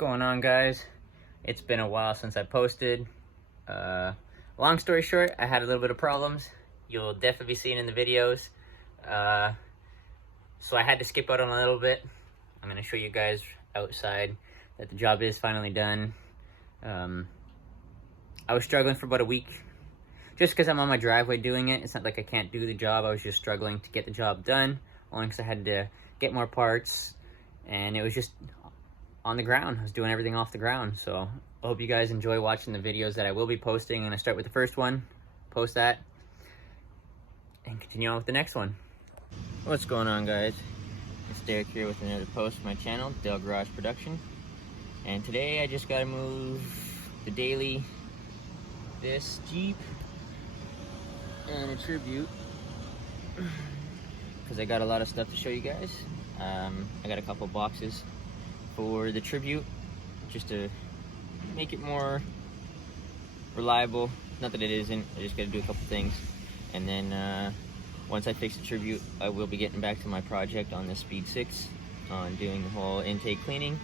going on, guys? It's been a while since I posted. Long story short, I had a little bit of problems. You'll definitely be seeing in the videos. So I had to skip out on a little bit. I'm going to show you guys outside that the job is finally done. I was struggling for about a week. Just because I'm on my driveway doing it, it's not like I can't do the job. I was just struggling to get the job done, only because I had to get more parts, and it was just on the ground. I was doing everything off the ground. So I hope you guys enjoy watching the videos that I will be posting. I'm going to start with the first one, post that, and continue on with the next one. What's going on, guys? It's Derek here with another post for my channel, Dell Garage Production. And today I just got to move the daily, this Jeep, and a Tribute, because I got a lot of stuff to show you guys. I got a couple boxes for the Tribute just to make it more reliable. Not that it isn't, I just got to do a couple things. And then once I fix the Tribute, I will be getting back to my project on the Speed 6 on doing the whole intake cleaning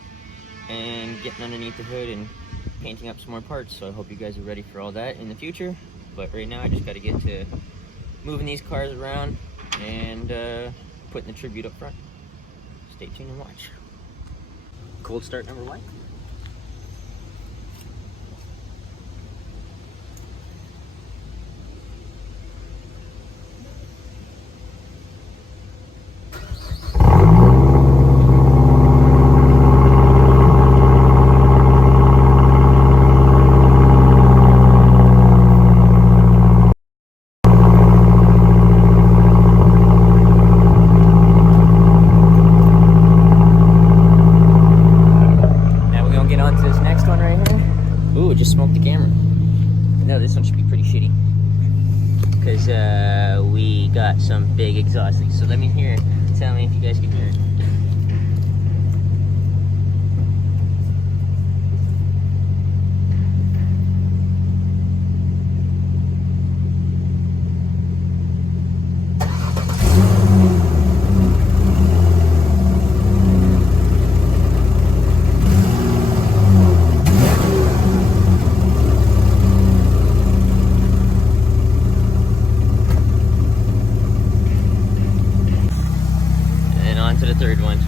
and getting underneath the hood and painting up some more parts. So I hope you guys are ready for all that in the future. But right now I just got to get to moving these cars around and putting the Tribute up front. Stay tuned and watch. Cold start number one. Ooh, just smoked the camera. No, this one should be pretty shitty, because we got some big exhaust leaks. So let me hear it. Tell me if you guys can hear it. To the third one.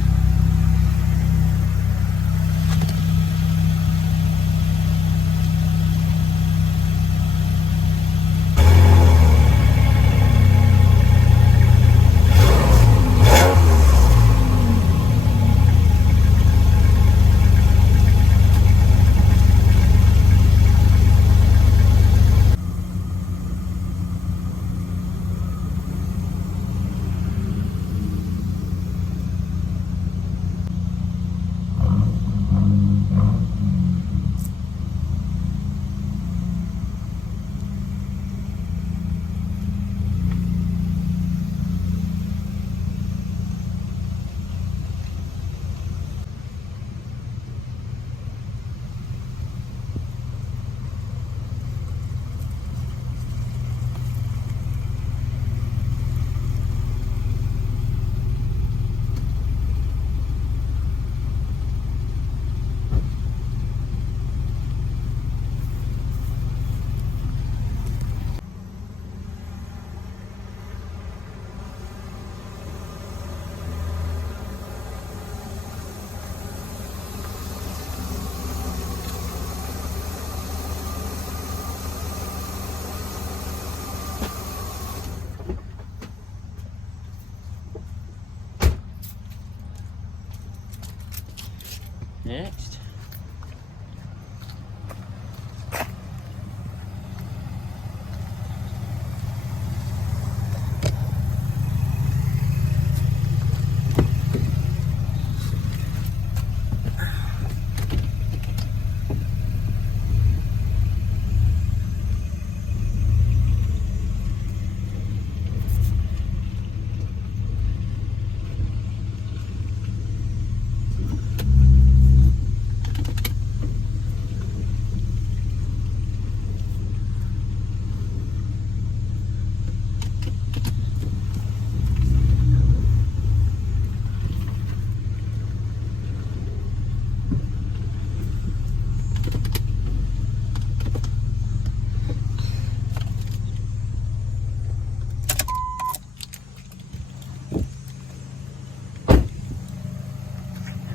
Next.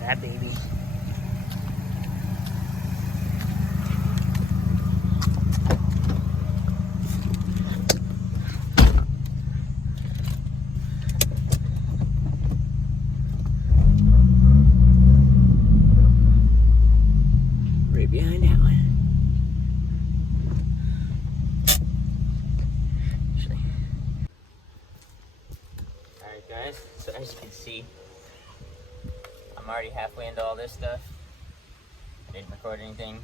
that baby. Right behind that one. Alright guys, so as you can see, I'm already halfway into all this stuff. I didn't record anything.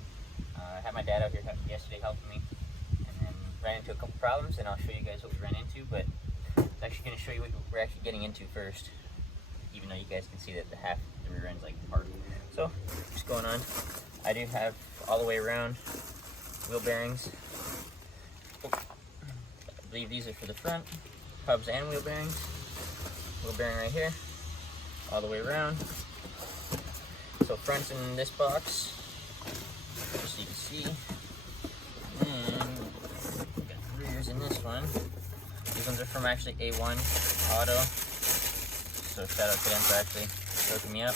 I had my dad out here yesterday helping me, and then ran into a couple problems, and I'll show you guys what we ran into, but I'm actually going to show you what we're actually getting into first, even though you guys can see that the rear end's like apart. So, what's going on? I do have all the way around wheel bearings. Oh, I believe these are for the front, hubs and wheel bearings. Wheel bearing right here, all the way around. So front's in this box, just so you can see. And got the rears in this one. These ones are from actually A1 Auto. So shout out to them for actually hooking me up.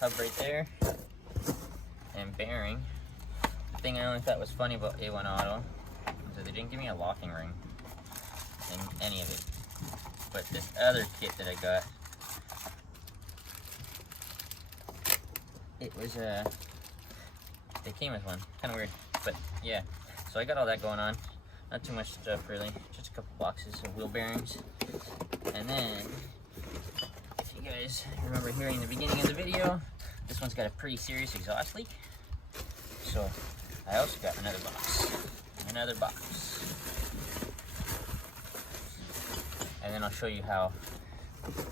Hub right there. And bearing. The thing I only thought was funny about A1 Auto is that they didn't give me a locking ring in any of it. But this other kit that I got, it was they came with one, kind of weird, but yeah. So I got all that going on, not too much stuff really, just a couple boxes of wheel bearings. And then, if you guys remember hearing the beginning of the video, this one's got a pretty serious exhaust leak. So I also got another box. And then I'll show you how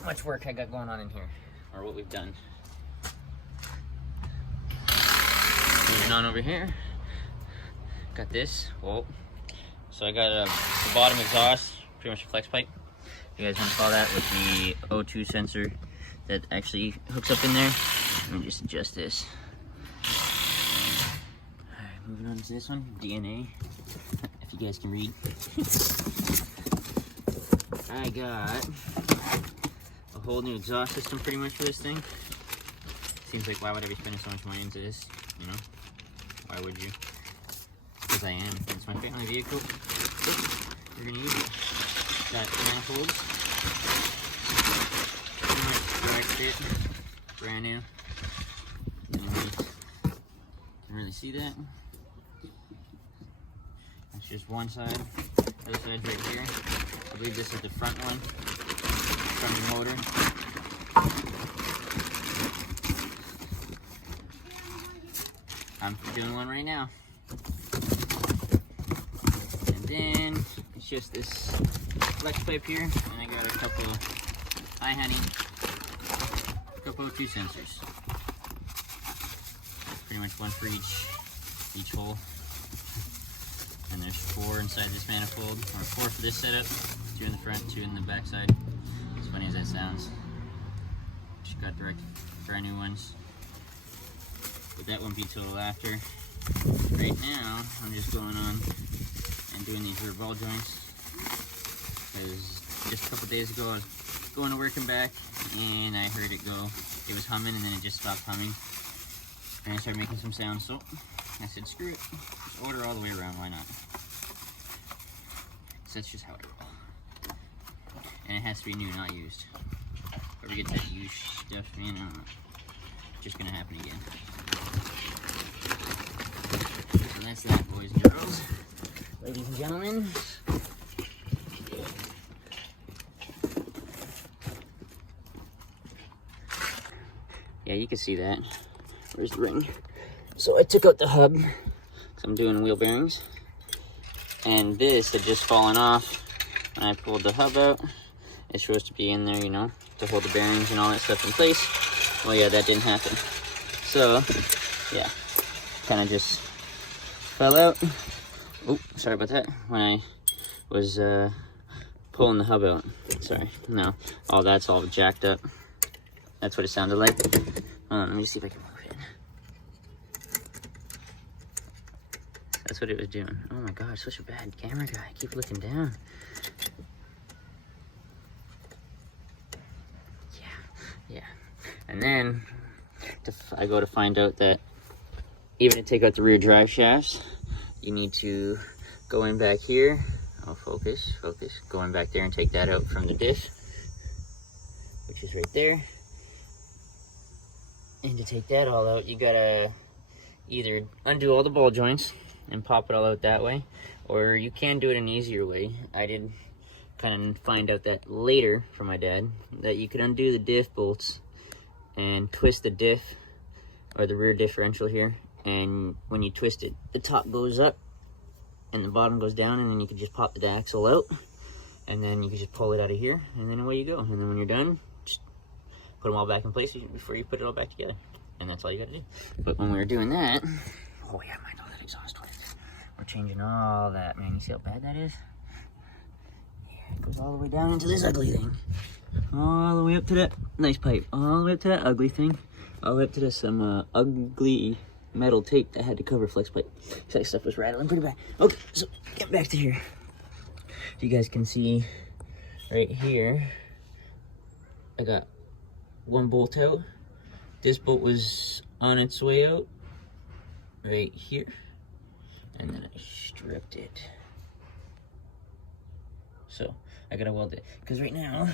much work I got going on in here, or what we've done. Moving on over here, got this. Whoa. So I got the bottom exhaust, pretty much a flex pipe. You guys want to call that, with the O2 sensor that actually hooks up in there. Let me just adjust this. Alright, moving on to this one, DNA, if you guys can read. I got a whole new exhaust system pretty much for this thing. Seems like, why would I be spending so much money into this, you know? Why would you? Because I am. It's my family vehicle. We're gonna use it. Got manifolds. Pretty much dry fit. Brand new. Can really see that. That's just one side. The other side's right here. I believe this is the front one, from the motor. I'm doing one right now. And then it's just this flex pipe here, and I got a couple, hi honey, a couple O2 sensors. Pretty much one for each hole. And there's 4 inside this manifold, or 4 for this setup. 2 in the front, 2 in the back side. As funny as that sounds. Just got brand new ones. But that won't be till after. Right now, I'm just going on and doing these rear ball joints. Because just a couple days ago, I was going to work and back, and I heard it go. It was humming, and then it just stopped humming. And I started making some sounds, so I said, screw it. Just order all the way around, why not? So that's just how I roll. And it has to be new, not used. Or we get that used stuff, you know, just gonna happen again. So that's that, boys and girls. Ladies and gentlemen. Yeah, you can see that. Where's the ring? So I took out the hub, because I'm doing wheel bearings. And this had just fallen off when I pulled the hub out. It's supposed to be in there, you know, to hold the bearings and all that stuff in place. Well, yeah, that didn't happen. So, yeah, kind of just fell out. Oh, sorry about that. When I was pulling the hub out. Sorry, no. Oh, that's all jacked up. That's what it sounded like. Hold on, let me just see if I can move it. That's what it was doing. Oh my gosh, such a bad camera guy. Keep looking down. Yeah. And then I go to find out that even to take out the rear drive shafts, you need to go in back here. Oh, focus. Go in back there and take that out from the diff, which is right there. And to take that all out, you gotta either undo all the ball joints and pop it all out that way, or you can do it an easier way. I did kind of find out that later from my dad, that you could undo the diff bolts and twist the diff, or the rear differential here, and when you twist it, the top goes up and the bottom goes down, and then you can just pop the axle out, and then you can just pull it out of here, and then away you go. And then when you're done, just put them all back in place before you put it all back together, and that's all you gotta do. But when we were doing that, oh yeah, mind all that exhaust oil. We're changing all that, man. You see how bad that is? Yeah, it goes all the way down into this ugly thing, all the way up to that nice pipe, all the way up to that ugly thing, all the way up to this ugly metal tape that had to cover flex plate. So that stuff was rattling pretty bad. Okay, so get back to here. You guys can see right here, I got one bolt out. This bolt was on its way out right here, and then I stripped it. So I gotta weld it, because right now,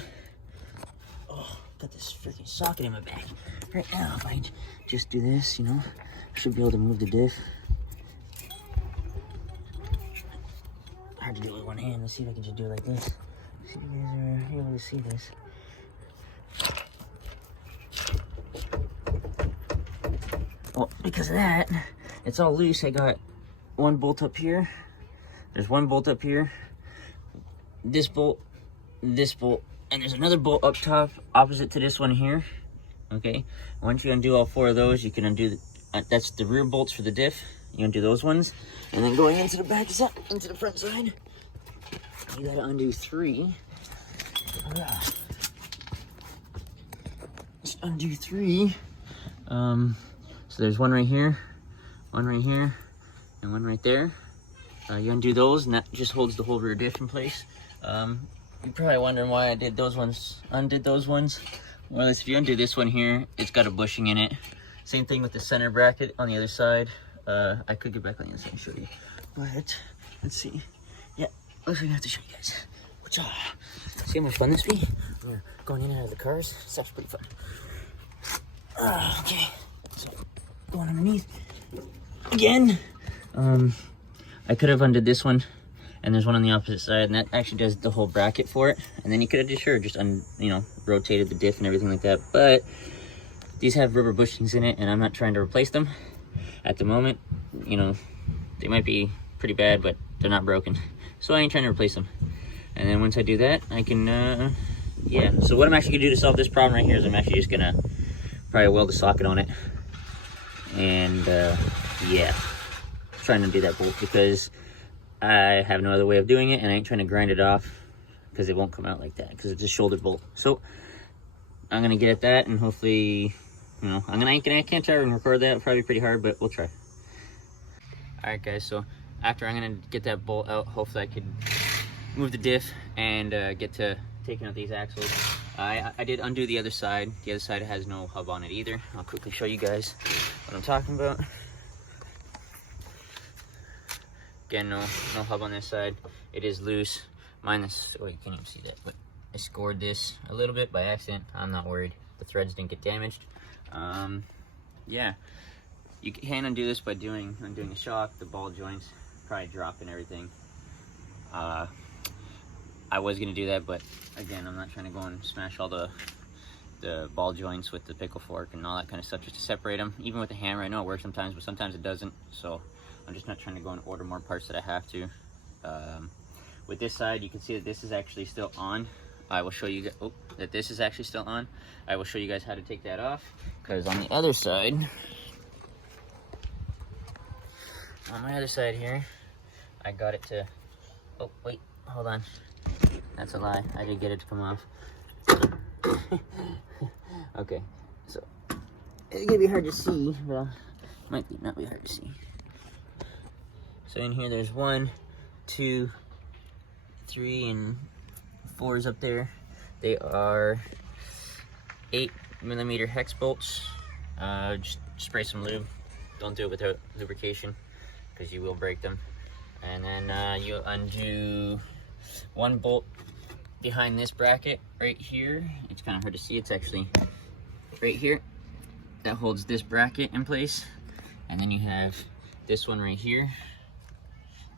oh, got this freaking socket in my back. Right now, if I just do this, you know, I should be able to move the diff. Hard to do it with one hand. Let's see if I can just do it like this. See if you guys are able to see this. Well, because of that, it's all loose. I got one bolt up here. There's one bolt up here. This bolt, and there's another bolt up top opposite to this one here. Okay, once you undo all four of those, you can undo that's the rear bolts for the diff. You undo those ones, and then going into the back side, into the front side, you gotta undo 3. Just undo 3. So there's one right here, and one right there. You undo those, and that just holds the whole rear diff in place. You're probably wondering why I did those ones, undid those ones. Well, if you undo this one here, it's got a bushing in it. Same thing with the center bracket on the other side. I could get back on the other side and show you, but let's see. Yeah, looks like I have to show you guys. What's up? See how much fun this be? We're going in and out of the cars. It's actually pretty fun. Okay, so going underneath again. I could have undid this one, and there's one on the opposite side, and that actually does the whole bracket for it. And then you could have just rotated the diff and everything like that. But these have rubber bushings in it, and I'm not trying to replace them at the moment. You know, they might be pretty bad, but they're not broken, so I ain't trying to replace them. And then once I do that, I can yeah. So what I'm actually gonna do to solve this problem right here is I'm actually just gonna probably weld a socket on it, and yeah, trying to do that bolt because I have no other way of doing it, and I ain't trying to grind it off because it won't come out like that because it's a shoulder bolt. So I'm gonna get at that, and hopefully, you know, I can't try and record that. It'll probably be pretty hard, but we'll try. All right, guys. So after I'm gonna get that bolt out, hopefully I could move the diff and get to taking out these axles. I did undo the other side. The other side has no hub on it either. I'll quickly show you guys what I'm talking about. Again, no hub on this side. It is loose. Mine is, oh, you can't even see that, but I scored this a little bit by accident. I'm not worried. The threads didn't get damaged. Yeah, you can undo this by undoing the shock, the ball joints, probably dropping everything. I was gonna do that, but again, I'm not trying to go and smash all the ball joints with the pickle fork and all that kind of stuff just to separate them. Even with the hammer, I know it works sometimes, but sometimes it doesn't. So I'm just not trying to go and order more parts that I have to. With this side, you can see that this is actually still on. I will show you that this is actually still on. I will show you guys how to take that off, because on the other side, on my other side here, I got it to, oh wait, hold on, that's a lie, I did get it to come off. Okay, so it's gonna be hard to see, well, might not be hard to see. So in here there's 1, 2, 3, and 4s up there. They are 8mm hex bolts. just spray some lube. Don't do it without lubrication because you will break them. And then you'll undo one bolt behind this bracket right here. It's kind of hard to see, it's actually right here. That holds this bracket in place. And then you have this one right here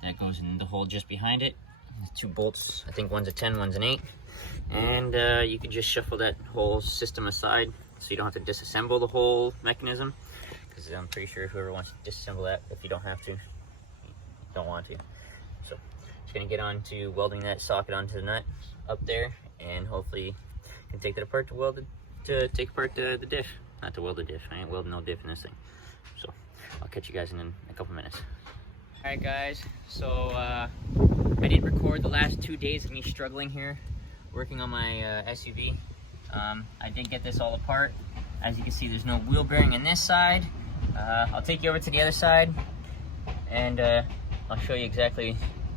that goes in the hole just behind it. Two bolts, I think one's a 10, one's an 8. And you can just shuffle that whole system aside so you don't have to disassemble the whole mechanism, because I'm pretty sure whoever wants to disassemble that, if you don't have to, you don't want to. So just gonna get on to welding that socket onto the nut up there, and hopefully you can take that apart to weld it, to take apart the diff. Not to weld the diff, I ain't welding no diff in this thing. So I'll catch you guys in a couple minutes. All right guys, so I didn't record the last 2 days of me struggling here working on my SUV. I did get this all apart. As you can see, there's no wheel bearing in this side. I'll take you over to the other side, and I'll show you exactly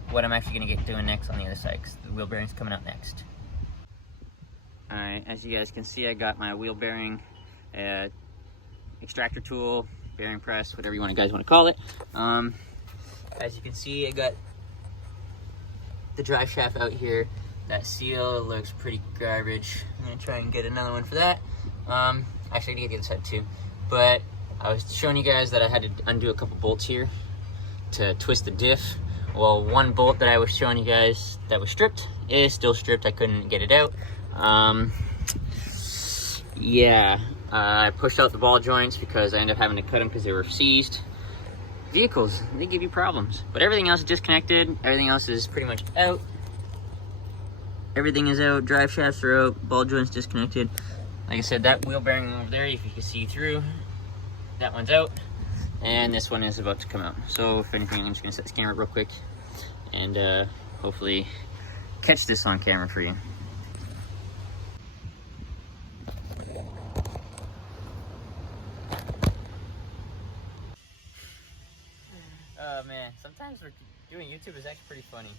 what I'm actually gonna get doing next on the other side, because the wheel bearing's coming out next. All right, as you guys can see, I got my wheel bearing extractor tool, bearing press, whatever you guys want to call it. As you can see, I got the drive shaft out here. That seal looks pretty garbage. I'm gonna try and get another one for that. Actually, I need to get this head too. But I was showing you guys that I had to undo a couple bolts here to twist the diff. Well, one bolt that I was showing you guys that was stripped is still stripped. I couldn't get it out. Yeah, I pushed out the ball joints because I ended up having to cut them because they were seized. Vehicles, they give you problems. But everything else is disconnected. Everything else is pretty much out. Everything is out, drive shafts are out, ball joints disconnected. Like I said, that wheel bearing over there, if you can see through, that one's out. And this one is about to come out. So if anything, I'm just gonna set this camera real quick and hopefully catch this on camera for you. Oh man, sometimes doing YouTube is actually pretty funny.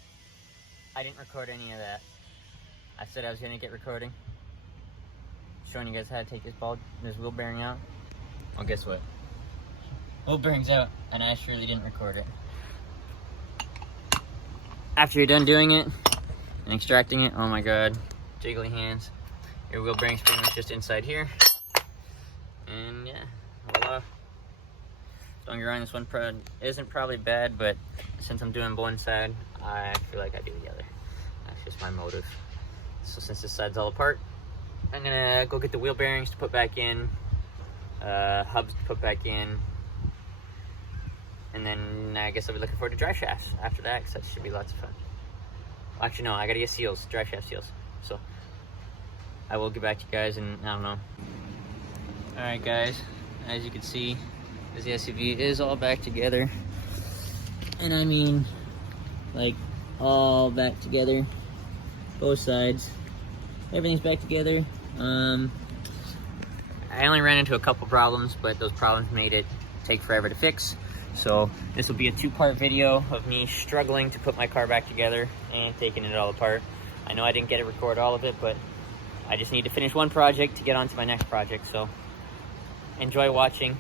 I didn't record any of that. I said I was gonna get recording, showing you guys how to take this wheel bearing out. Well, guess what? Wheel bearing's out, and I surely didn't record it. After you're done doing it and extracting it, oh my god, jiggly hands. Your wheel bearing's pretty much just inside here. And yeah, voila. Don't get wrong, this one isn't probably bad, but since I'm doing one side, I feel like I do the other. That's just my motive. So since this side's all apart, I'm gonna go get the wheel bearings to put back in, hubs to put back in, and then I guess I'll be looking forward to drive shafts after that, because that should be lots of fun. Well, actually no, I gotta get seals, drive shaft seals. So I will get back to you guys in, I don't know. Alright guys, as you can see, this SUV is all back together. And I mean, like, all back together. Both sides. Everything's back together. I only ran into a couple problems, but those problems made it take forever to fix. So this will be a 2-part video of me struggling to put my car back together and taking it all apart. I know I didn't get to record all of it, but I just need to finish one project to get on to my next project. So enjoy watching.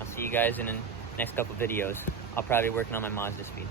I'll see you guys in the next couple videos. I'll probably be working on my Mazda Speed.